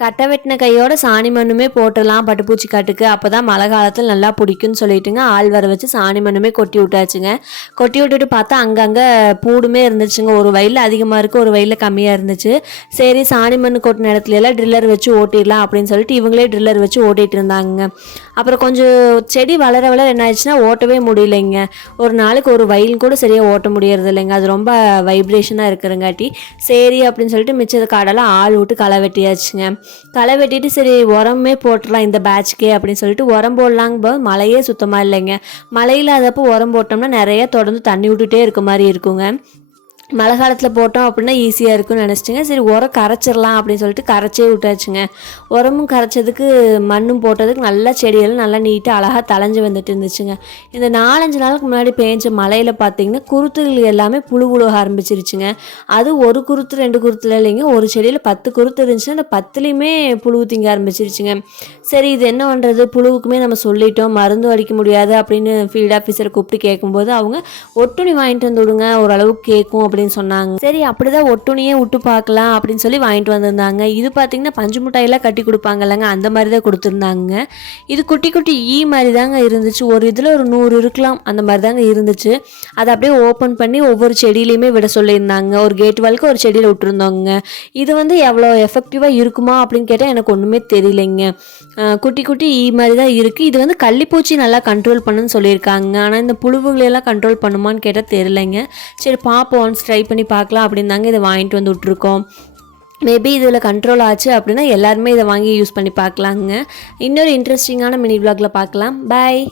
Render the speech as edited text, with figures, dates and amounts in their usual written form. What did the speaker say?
கட்டை வெட்டின கையோட சாணி மண்ணுமே போட்டுடலாம் பட்டுப்பூச்சி காட்டுக்கு, அப்போ தான் மழை காலத்தில் நல்லா பிடிக்கும்னு சொல்லிட்டுங்க ஆள் வர வச்சு சாணி மண்ணுமே கொட்டி விட்டாச்சுங்க. கொட்டி விட்டுட்டு பார்த்தா அங்கங்கே பூடுமே இருந்துச்சுங்க. ஒரு வயலில் அதிகமாக இருக்குது, ஒரு வயலில் கம்மியாக இருந்துச்சு. சரி சாணி மண் கொட்டின இடத்துல எல்லாம் ட்ரில்லர் வச்சு ஓட்டிடலாம் அப்படின்னு சொல்லிட்டு இவங்களே ட்ரில்லர் வச்சு ஓட்டிகிட்டு இருந்தாங்க. அப்புறம் கொஞ்சம் செடி வளர வளர என்ன ஆயிடுச்சுன்னா ஓட்டவே முடியலைங்க. ஒரு நாளைக்கு ஒரு வயல் கூட சரியாக ஓட்ட முடியறது இல்லைங்க. அது ரொம்ப வைப்ரேஷனாக இருக்கிறங்காட்டி சரி அப்படின்னு சொல்லிட்டு மிச்சத காடெல்லாம் ஆள் விட்டு களை வெட்டியாச்சுங்க. களை வெட்டிட்டு சரி உரமே போட்டுடலாம் இந்த பேட்ச்க்கே அப்படின்னு சொல்லிட்டு உரம் போடலாங்க. மழையே சுத்தமாக இல்லைங்க. மழை இல்லாதப்போ உரம் போட்டோம்னா நிறைய தொடர்ந்து தண்ணி விட்டுட்டே இருக்க மாதிரி இருக்குங்க. மழை காலத்தில் போட்டோம் அப்படின்னா ஈஸியாக இருக்குன்னு நினச்சிட்டுங்க. சரி உரம் கரைச்சிடலாம் அப்படின்னு சொல்லிட்டு கரைச்சே விட்டாச்சுங்க. உரமும் கரைச்சதுக்கு மண்ணும் போட்டதுக்கு நல்லா செடியெல்லாம் நல்லா நீட்டாக அழகாக தளைஞ்சு வந்துட்டு இருந்துச்சுங்க. இந்த 4-5 நாளுக்கு முன்னாடி பேஞ்ச மழையில் பார்த்தீங்கன்னா குருத்துகள் எல்லாமே புழு புழுக ஆரம்பிச்சிருச்சுங்க. அது ஒரு குருத்து 2 குருத்துல இல்லைங்க, ஒரு செடியில் 10 குருத்து இருந்துச்சுன்னா அந்த 10லையுமே புழு திங்க ஆரம்பிச்சிருச்சுங்க. சரி இது என்ன பண்ணுறது, புழுவுக்குமே நம்ம சொல்லிட்டோம் மருந்து அடிக்க முடியாது அப்படின்னு ஃபீல்ட் ஆஃபீஸரை கூப்பிட்டு கேட்கும்போது அவங்க ஒட்டுணி வாங்கிட்டு வந்து விடுங்க ஓரளவுக்கு கேட்கும் அப்படின்னு சொன்னாங்க. சரி அப்படிதான் ஒட்டுணியே விட்டு பார்க்கலாம் அப்படின்னு சொல்லி வாங்கிட்டு வந்திருந்தாங்க. இது பார்த்தீங்கன்னா பஞ்சு மிட்டாயெல்லாம் கட்டி கொடுப்பாங்க இல்லைங்க, அந்த மாதிரி தான் கொடுத்துருந்தாங்க. இது குட்டி குட்டி ஈ மாதிரி தாங்க இருந்துச்சு. ஒரு இதில் ஒரு 100 இருக்கலாம், அந்த மாதிரி தாங்க இருந்துச்சு. அதை அப்படியே ஓப்பன் பண்ணி ஒவ்வொரு செடியிலையுமே விட சொல்லியிருந்தாங்க. ஒரு கேட் வால்க்கு ஒரு செடியில் விட்டுருந்தோங்க. இது வந்து எவ்வளோ எஃபெக்டிவாக இருக்குமா அப்படின்னு கேட்டால் எனக்கு ஒன்றுமே தெரியலைங்க. குட்டி குட்டி ஈ மாதிரி தான் இருக்குது. இது வந்து கள்ளிப்பூச்சி நல்லா கண்ட்ரோல் பண்ணுன்னு சொல்லியிருக்காங்க. ஆனால் இந்த புழுவுகளெல்லாம் கண்ட்ரோல் பண்ணுமான்னு கேட்டால் தெரியலைங்க. சரி பார்ப்போம், ட்ரை பண்ணி பார்க்கலாம் அப்படின்னு தாங்க இதை வாங்கிட்டு வந்து விட்ருக்கோம். மேபி இதில் கண்ட்ரோல் ஆச்சு அப்படின்னா எல்லாருமே இதை வாங்கி யூஸ் பண்ணி பார்க்கலாங்க. இன்னொரு இன்ட்ரெஸ்டிங்கான மினி விளாகில் பார்க்கலாம். பாய்.